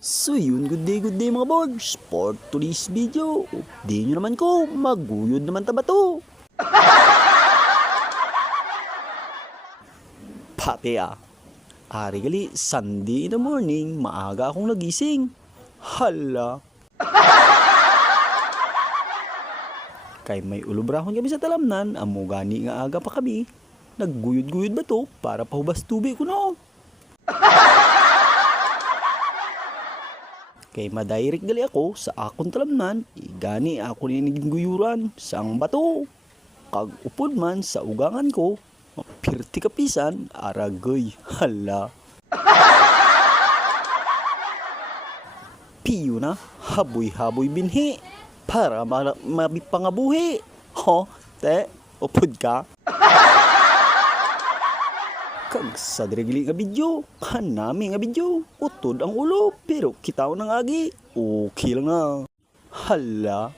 So yun, good day mga boards. For today's video, update nyo naman ko, maguyod naman taba to. Pati ari gali, Sunday in the morning, maaga akong nagising. Hala. Kay may ulubrahon kami sa talamnan, amo gani nga aga pa kami. Nagguyod-guyod ba to para pahubas tubig ko no? Kay madirect gali ako sa akong talamnan, gani ako niniging guyuran sa ang bato. Kag upod man sa ugangan ko, mapirti kapisan, aragoy, hala. Piyo na, haboy-haboy binhi, para mabipangabuhi. Ho, te, upod ka. Kag sa diregli nga video, kanami nga video, utod ang ulo, pero kitaw ng agi, okay lang na. Hala.